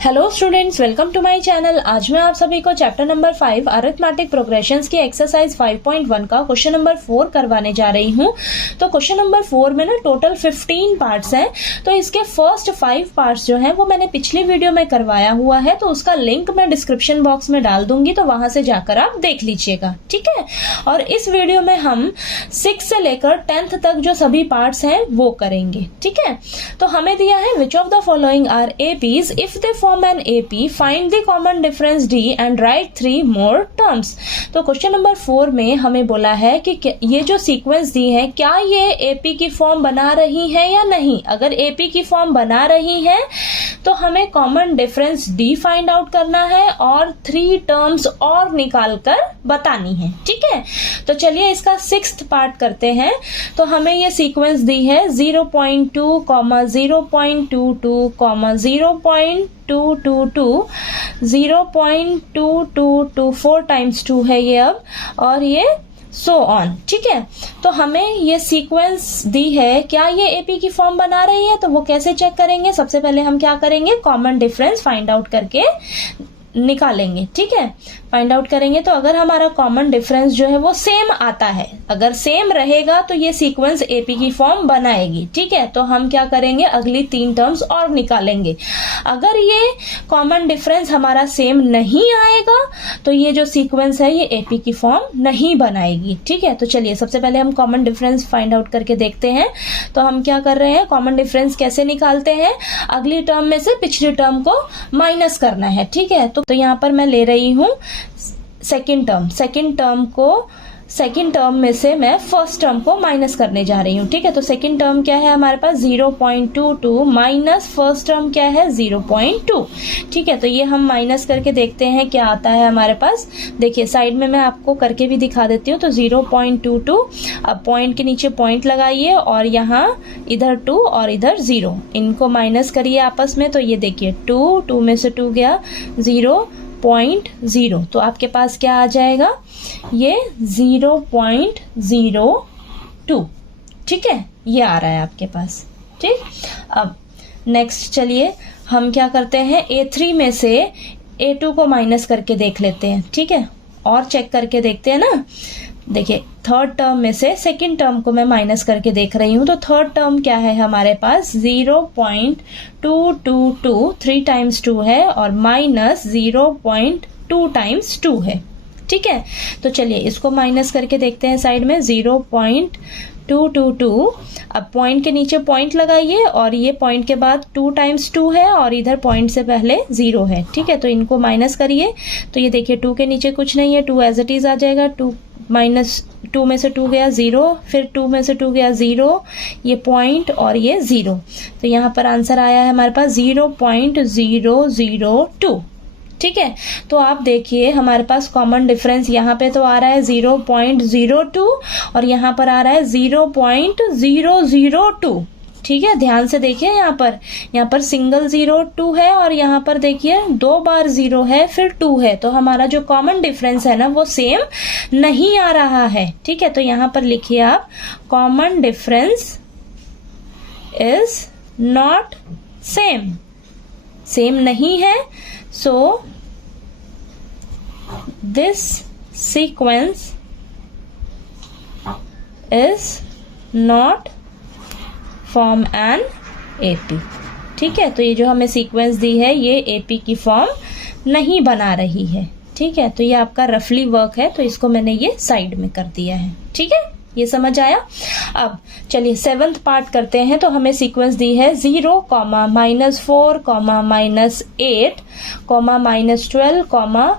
Hello students, welcome to my channel. आज मैं आप सभी को चैप्टर नंबर 5 अरिथमेटिक प्रोग्रेशंस की एक्सरसाइज 5.1 का क्वेश्चन नंबर 4 करवाने जा रही हूँ। तो क्वेश्चन नंबर 4 में ना टोटल 15 पार्ट्स हैं। तो इसके फर्स्ट 5 पार्ट्स जो हैं वो मैंने पिछली वीडियो में करवाया हुआ है, तो उसका लिंक मैं डिस्क्रिप्शन बॉक्स में डाल दूंगी, तो वहां से जाकर आप देख लीजिएगा, ठीक है। और इस वीडियो में हम 6 से लेकर 10th तक जो सभी पार्ट्स हैं वो करेंगे, ठीक है। तो हमें दिया है which of the following are APs, if they form an AP, find the common difference D and write 3 more terms। तो क्वेश्चन नंबर 4 में हमें बोला है कि ये जो सीक्वेंस दी है क्या ये AP की फॉर्म बना रही है या नहीं। अगर AP की फॉर्म बना रही है तो हमें common difference D find out करना है और 3 टर्म्स और निकाल कर बतानी है, ठीक है। तो चलिए इसका 6th पार्ट करते हैं। तो हमें ये सीक्वेंस दी है 0.2, 0.22, 0.222, 0.222, 4 times 2 है ये अब, और ये सो ऑन, ठीक है। तो हमें ये सीक्वेंस दी है, क्या ये एपी की फॉर्म बना रही है। तो वो कैसे चेक करेंगे, सबसे पहले हम क्या करेंगे, कॉमन डिफरेंस फाइंड आउट करके निकालेंगे, ठीक है। फाइंड आउट करेंगे तो अगर हमारा कॉमन डिफरेंस जो है वो सेम आता है, अगर सेम रहेगा तो ये सीक्वेंस एपी की फॉर्म बनाएगी, ठीक है। तो हम क्या करेंगे, अगली 3 टर्म्स और निकालेंगे। अगर ये कॉमन डिफरेंस हमारा सेम नहीं आएगा तो ये जो सीक्वेंस है ये एपी की फॉर्म नहीं बनाएगी, ठीक है। तो चलिए सबसे पहले हम कॉमन डिफरेंस फाइंड आउट करके देखते हैं। तो हम क्या कर रहे हैं, कॉमन डिफरेंस कैसे निकालते हैं, अगली टर्म में से पिछली टर्म को माइनस करना है, ठीक है। तो यहाँ पर मैं ले रही हूं सेकेंड टर्म में से मैं फर्स्ट टर्म को माइनस करने जा रही हूँ, ठीक है। तो सेकेंड टर्म क्या है हमारे पास 0.22 माइनस फर्स्ट टर्म क्या है 0.2, ठीक है। तो ये हम माइनस करके देखते हैं क्या आता है हमारे पास। देखिए साइड में मैं आपको करके भी दिखा देती हूँ। तो 0.22, अब पॉइंट के नीचे पॉइंट लगाइए और यहाँ इधर 2 और इधर 0, इनको माइनस करिए आपस में। तो ये देखिए 2 में से 2 गया 0.0, तो आपके पास क्या आ जाएगा, ये 0.02, ठीक है, ये आ रहा है आपके पास, ठीक। अब नेक्स्ट चलिए हम क्या करते हैं, A3 में से A2 को माइनस करके देख लेते हैं, ठीक है, और चेक करके देखते हैं ना। देखिए थर्ड टर्म में से सेकंड टर्म को मैं माइनस करके देख रही हूं। तो थर्ड टर्म क्या है हमारे पास 0.222, 3 times 2 है, और माइनस 0.2 times 2 है, ठीक है। तो चलिए इसको माइनस करके देखते हैं साइड में 0.222, अब पॉइंट के नीचे पॉइंट लगाइए और ये पॉइंट के बाद 2 times 2 है और इधर पॉइंट से पहले 0 है, ठीक है। तो इनको माइनस करिए। तो ये देखिए 2 के नीचे कुछ नहीं है, 2 एज इट इज आ जाएगा। 2 माइनस 2 में से 2 गया 0, फिर 2 में से 2 गया 0, ये पॉइंट और ये 0। तो यहाँ पर आंसर आया है हमारे पास 0.002, ठीक है। तो आप देखिए हमारे पास कॉमन डिफरेंस यहाँ पे तो आ रहा है 0.02 और यहाँ पर आ रहा है 0.002, ठीक है। ध्यान से देखिए यहाँ पर सिंगल 0 2 है और यहाँ पर देखिए 2 बार 0 है फिर 2 है। तो हमारा जो कॉमन डिफरेंस है ना वो सेम नहीं आ रहा है, ठीक है। तो यहाँ पर लिखिए आप, common difference is not same नहीं है। So this sequence is not form an AP, ठीक है। तो ये जो हमें सीक्वेंस दी है ये एपी की फॉर्म नहीं बना रही है, ठीक है। तो ये आपका रफली वर्क है, तो इसको मैंने ये साइड में कर दिया है, ठीक है। ये समझ आया। अब चलिए 7th पार्ट करते हैं। तो हमें सीक्वेंस दी है 0, -4, -8, -12,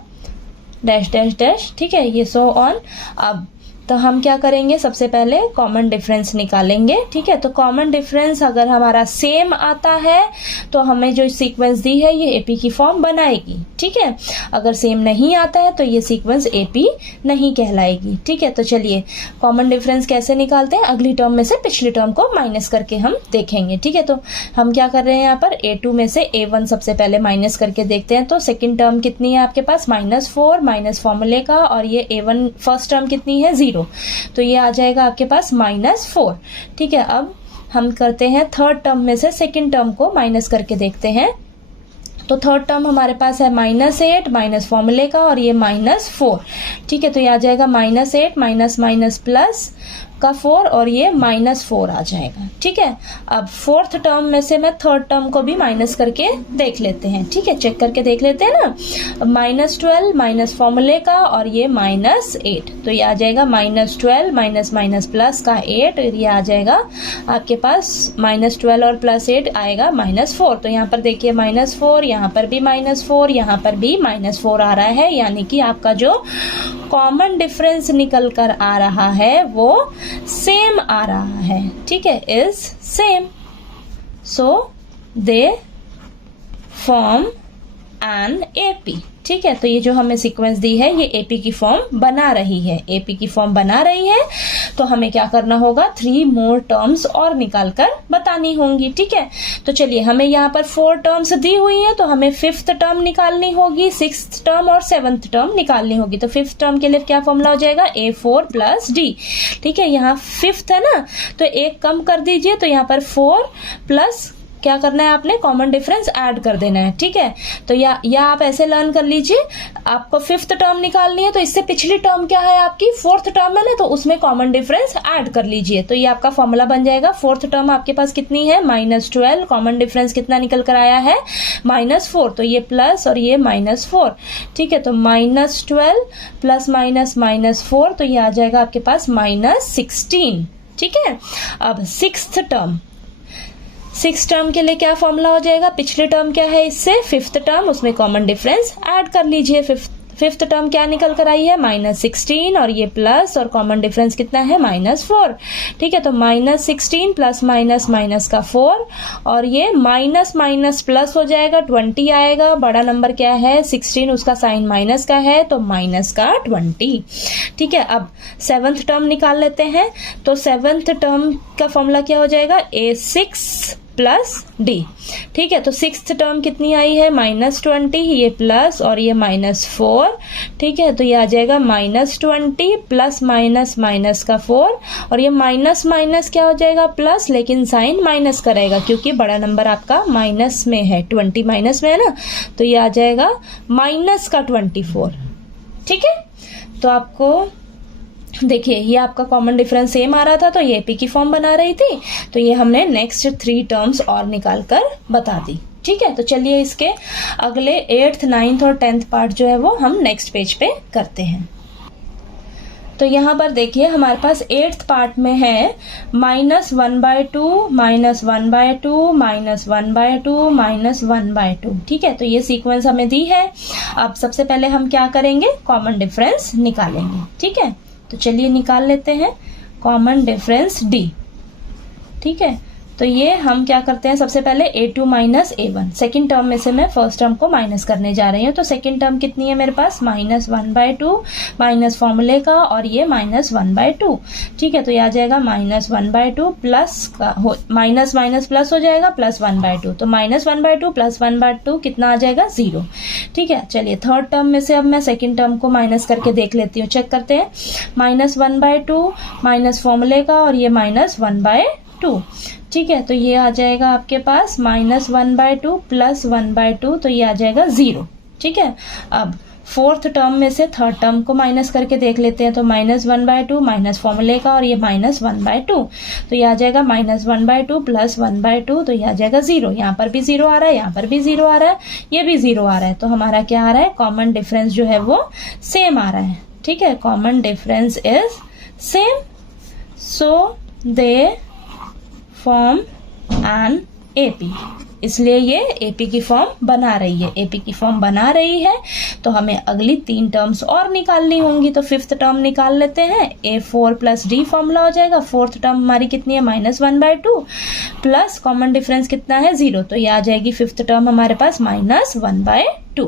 डैश डैश डैश, ठीक है, ये सो ऑन। अब तो हम क्या करेंगे, सबसे पहले कॉमन डिफरेंस निकालेंगे, ठीक है। तो कॉमन डिफरेंस अगर हमारा सेम आता है तो हमें जो सीक्वेंस दी है ये एपी की फॉर्म बनाएगी, ठीक है। अगर सेम नहीं आता है तो ये सीक्वेंस एपी नहीं कहलाएगी, ठीक है। तो चलिए कॉमन डिफरेंस कैसे निकालते हैं, अगली टर्म में से पिछली टर्म को माइनस करके हम देखेंगे, ठीक है। तो हम क्या कर रहे हैं यहाँ पर, A2 में से A1 सबसे पहले माइनस करके देखते हैं। तो सेकेंड टर्म कितनी है आपके पास, -4 माइनस फॉर्मूले का, और ये A1 फर्स्ट टर्म कितनी है 0, तो ये आ जाएगा आपके पास -4, ठीक है। अब हम करते हैं थर्ड टर्म में से सेकंड टर्म को माइनस करके देखते हैं। तो थर्ड टर्म हमारे पास है -8 माइनस फॉर्मूले का और ये -4, ठीक है। तो ये आ जाएगा -8 माइनस माइनस प्लस का 4 और ये -4 आ जाएगा, ठीक है। अब फोर्थ टर्म में से मैं थर्ड टर्म को भी माइनस करके देख लेते हैं, ठीक है, चेक करके देख लेते हैं ना। -12 माइनस फॉर्मूले का और ये -8, तो ये आ जाएगा -12 माइनस माइनस प्लस का 8, ये आ जाएगा आपके पास -12 और +8 आएगा -4। तो यहाँ पर देखिए -4, यहाँ पर भी -4, यहाँ पर भी -4 आ रहा है, यानी कि आपका जो कॉमन डिफरेंस निकल कर आ रहा है वो सेम आ रहा है, ठीक है, is same. So they form an AP, ठीक है। तो ये जो हमें सीक्वेंस दी है ये एपी की फॉर्म बना रही है, एपी की फॉर्म बना रही है। तो हमें क्या करना होगा, 3 मोर टर्म्स और निकाल कर बतानी होंगी, ठीक है। तो चलिए, हमें यहाँ पर 4 टर्म्स दी हुई है, तो हमें 5th टर्म निकालनी होगी, 6th टर्म और 7th टर्म निकालनी होगी। तो 5th टर्म के लिए क्या फॉर्मूला हो जाएगा, A4 + D, ठीक है। यहाँ 5th है ना, तो एक कम कर दीजिए, तो यहाँ पर 4 प्लस क्या करना है, आपने कॉमन डिफरेंस ऐड कर देना है, ठीक है। तो या आप ऐसे लर्न कर लीजिए, आपको 5th टर्म निकालनी है, तो इससे पिछली टर्म क्या है आपकी 4th टर्म है ना, तो उसमें कॉमन डिफरेंस ऐड कर लीजिए, तो ये आपका फॉर्मूला बन जाएगा। 4th टर्म आपके पास कितनी है, -12, कॉमन डिफरेंस कितना निकल कर आया है, -4, तो ये प्लस और ये -4, ठीक है। तो -12 प्लस -4, तो ये आ जाएगा आपके पास -16, ठीक है। अब 6th टर्म के लिए क्या फॉर्मूला हो जाएगा, पिछले टर्म क्या है इससे 5th टर्म, उसमें कॉमन डिफरेंस ऐड कर लीजिए। 5th टर्म क्या निकल कर आई है, -16 और ये प्लस और कॉमन डिफरेंस कितना है, -4, ठीक है। तो -16 प्लस माइनस का 4 और ये माइनस माइनस प्लस हो जाएगा, 20 आएगा। बड़ा नंबर क्या है 16, उसका साइन माइनस का है, तो माइनस का 20, ठीक है। अब 7th टर्म निकाल लेते हैं, तो 7th टर्म का फॉर्मूला क्या हो जाएगा, A6 + D, ठीक है। तो 6th टर्म कितनी आई है, -20, ये प्लस और ये -4, ठीक है। तो ये आ जाएगा -20 प्लस माइनस का 4 और ये माइनस माइनस क्या हो जाएगा, प्लस, लेकिन साइन माइनस का रहेगा क्योंकि बड़ा नंबर आपका माइनस में है, 20 माइनस में है ना, तो ये आ जाएगा -24, ठीक है। तो आपको देखिए ये आपका कॉमन डिफरेंस सेम आ रहा था, तो ये एपी की फॉर्म बना रही थी, तो ये हमने नेक्स्ट 3 टर्म्स और निकाल कर बता दी, ठीक है। तो चलिए इसके अगले 8th, 9th और 10th पार्ट जो है वो हम नेक्स्ट पेज पे करते हैं। तो यहाँ पर देखिए हमारे पास 8th पार्ट में है -1/2 -1/2 -1/2 -1/2, ठीक है। तो ये सीक्वेंस हमें दी है। अब सबसे पहले हम क्या करेंगे, कॉमन डिफरेंस निकालेंगे, ठीक है। तो चलिए निकाल लेते हैं कॉमन डिफरेंस D, ठीक है। तो ये हम क्या करते हैं, सबसे पहले A2 - A1, सेकंड टर्म में से मैं फर्स्ट टर्म को माइनस करने जा रही हूँ। तो सेकंड टर्म कितनी है मेरे पास, -1/2 माइनस फॉर्मूले का और ये -1/2, ठीक है। तो ये आ जाएगा -1/2 प्लस का माइनस माइनस प्लस हो जाएगा +1/2, तो -1/2 + 1/2 कितना आ जाएगा, 0, ठीक है। चलिए थर्ड टर्म में से अब मैं सेकंड टर्म को माइनस करके देख लेती हूँ, चेक करते हैं। -1/2 माइनस फॉर्मूले का और ये -1/2, ठीक है। तो ये आ जाएगा आपके पास -1/2 + 1/2, तो ये आ जाएगा 0, ठीक है। अब फोर्थ टर्म में से थर्ड टर्म को माइनस करके देख लेते हैं, तो -1/2 माइनस फॉर्मूले का और ये -1/2, तो ये आ जाएगा -1/2 + 1/2, तो ये आ जाएगा 0। यहाँ पर भी 0 आ रहा है, यहाँ पर भी 0 आ रहा है, ये भी 0 आ रहा है, तो हमारा क्या आ रहा है, कॉमन डिफरेंस जो है वो सेम आ रहा है, ठीक है। Common difference is same, so they form an AP, इसलिए ये एपी की फॉर्म बना रही है। एपी की फॉर्म बना रही है तो हमें अगली 3 टर्म्स और निकालनी होंगी। तो 5th टर्म निकाल लेते हैं, A4 + D फॉर्मूला हो जाएगा। 4th टर्म हमारी कितनी है, -1/2 प्लस कॉमन डिफरेंस कितना है, 0, तो ये आ जाएगी 5th टर्म हमारे पास -1/2। 2।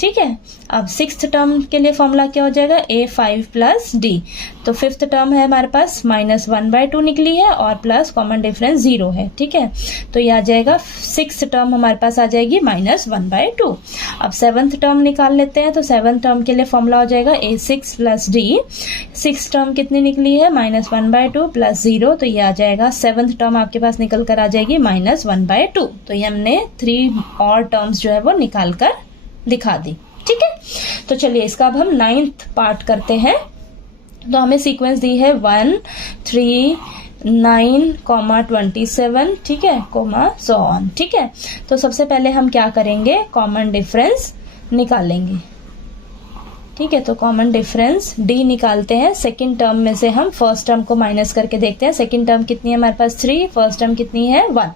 ठीक है, अब सिक्स्थ टर्म के लिए फॉर्मूला क्या हो जाएगा, A5 प्लस डी। तो फिफ्थ टर्म है हमारे पास -1/2 निकली है और प्लस कॉमन डिफरेंस 0 है। ठीक है, तो ये आ जाएगा सिक्स्थ टर्म हमारे पास आ जाएगी -1/2। अब सेवन्थ टर्म निकाल लेते हैं, तो सेवन्थ टर्म के लिए फॉर्मूला हो जाएगा A6 plus D. Six term कितनी निकली है, -1/2 प्लस 0, तो ये आ जाएगा सेवन्थ टर्म आपके पास निकल कर आ जाएगी -1/2। तो ये हमने 3 और टर्म्स जो है वो निकाल कर दिखा दी। ठीक है, तो चलिए इसका अब हम 9th पार्ट करते हैं। तो हमें सीक्वेंस दी है 1, 3, 9, 27, ठीक है, सो ऑन। ठीक है, तो सबसे पहले हम क्या करेंगे, कॉमन डिफरेंस निकालेंगे। ठीक है, तो कॉमन डिफरेंस डी निकालते हैं। सेकंड टर्म में से हम फर्स्ट टर्म को माइनस करके देखते हैं। सेकंड टर्म कितनी है हमारे पास 3, फर्स्ट टर्म कितनी है 1।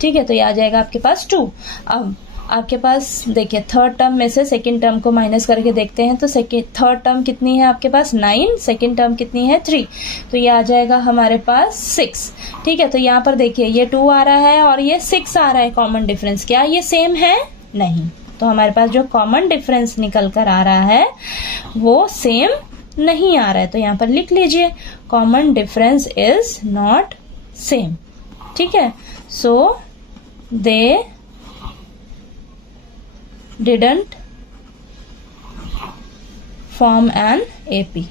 ठीक है, तो ये आ जाएगा आपके पास 2। अब आपके पास देखिए थर्ड टर्म में से सेकंड टर्म को माइनस करके देखते हैं, तो थर्ड टर्म कितनी है आपके पास 9, सेकंड टर्म कितनी है 3, तो ये आ जाएगा हमारे पास 6। ठीक है, तो यहाँ पर देखिए ये 2 आ रहा है और ये 6 आ रहा है कॉमन डिफरेंस। क्या ये सेम है, नहीं, तो हमारे पास जो कॉमन डिफरेंस निकल कर आ रहा है वो सेम नहीं आ रहा है। तो यहाँ पर लिख लीजिए common difference is not same. ठीक है, सो दे didn't form an AP।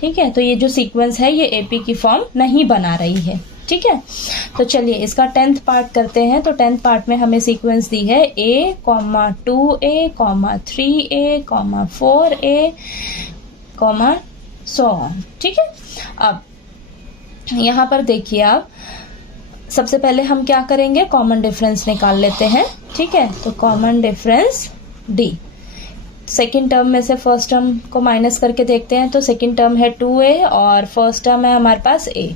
ठीक है, तो ये जो सीक्वेंस है ये AP की फॉर्म नहीं बना रही है। ठीक है, तो चलिए इसका 10th पार्ट करते हैं। तो 10th पार्ट में हमें सीक्वेंस दी है A, 2A, 3A, 4A, so on. ठीक है, अब यहाँ पर देखिए आप सबसे पहले हम क्या करेंगे, कॉमन डिफरेंस निकाल लेते हैं। ठीक है, तो common difference D. Second term में से फर्स्ट टर्म को माइनस करके देखते हैं, तो सेकंड टर्म है 2A और फर्स्ट टर्म है हमारे पास A,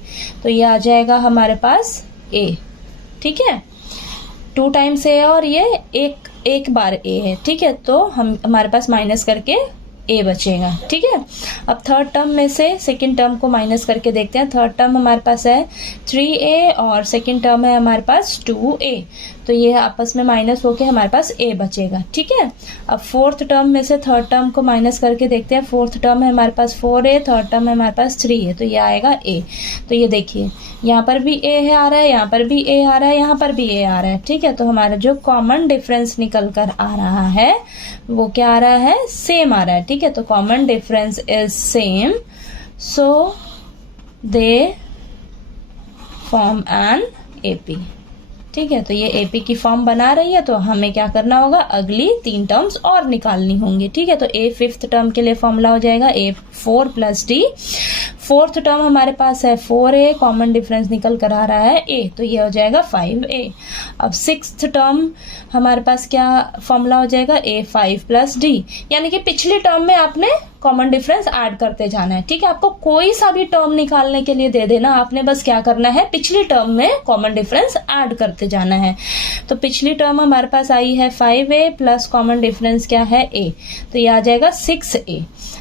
तो ये आ जाएगा हमारे पास A। ठीक है, 2 टाइम्स A है और ये एक बार A है। ठीक है, तो हम हमारे पास माइनस करके A बचेगा। ठीक है, अब थर्ड टर्म में से सेकंड टर्म को माइनस करके देखते हैं। थर्ड टर्म हमारे पास है 3A और सेकंड टर्म है हमारे पास 2A, तो ये आपस में माइनस होके हमारे पास A बचेगा। ठीक है, अब फोर्थ टर्म में से थर्ड टर्म को माइनस करके देखते हैं। फोर्थ टर्म है हमारे पास 4A, थर्ड टर्म है हमारे पास 3A, तो ये आएगा A। तो ये देखिए यहाँ पर भी A है आ रहा है, यहाँ पर भी A आ रहा है, यहाँ पर भी A आ रहा है। ठीक है, तो हमारा जो कॉमन डिफरेंस निकल कर आ रहा है वो क्या आ रहा है, सेम आ रहा है। ठीक है, तो common difference is same, so they form an AP। ठीक है, तो ये AP की फॉर्म बना रही है, तो हमें क्या करना होगा, अगली 3 टर्म्स और निकालनी होंगी। ठीक है, तो A फिफ्थ टर्म के लिए फॉर्मूला हो जाएगा A4 plus D. Fourth term हमारे पास है 4A, कॉमन डिफरेंस निकल कर आ रहा है A, तो ये हो जाएगा 5A। अब सिक्स्थ टर्म हमारे पास क्या फॉर्मूला हो जाएगा, A5 प्लस डी, यानी कि पिछली टर्म में आपने कॉमन डिफरेंस ऐड करते जाना है। ठीक है, आपको कोई सा भी टर्म निकालने के लिए दे देना, आपने बस क्या करना है, पिछली टर्म में कॉमन डिफरेंस ऐड करते जाना है। तो पिछली टर्म हमारे पास आई है 5A प्लस कॉमन डिफरेंस क्या है A, तो ये आ जाएगा 6A।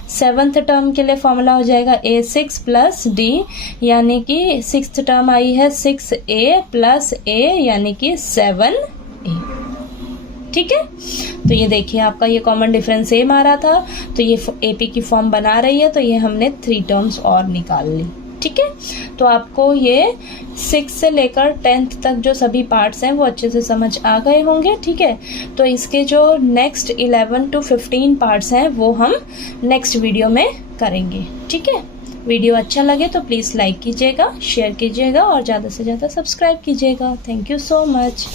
सेवंथ टर्म के लिए फॉर्मूला हो जाएगा A6 प्लस डी, यानी कि सिक्स्थ टर्म आई है 6A प्लस A, यानी कि 7A। ठीक है, तो ये देखिए आपका ये कॉमन डिफरेंस सेम आ रहा था, तो ये AP की फॉर्म बना रही है, तो ये हमने 3 टर्म्स और निकाल ली। ठीक है, तो आपको ये 6 से लेकर 10th तक जो सभी पार्ट्स हैं वो अच्छे से समझ आ गए होंगे। ठीक है, तो इसके जो नेक्स्ट 11 to 15 पार्ट्स हैं वो हम नेक्स्ट वीडियो में करेंगे। ठीक है, वीडियो अच्छा लगे तो प्लीज़ लाइक कीजिएगा, शेयर कीजिएगा और ज़्यादा से ज़्यादा सब्सक्राइब कीजिएगा। Thank you so much.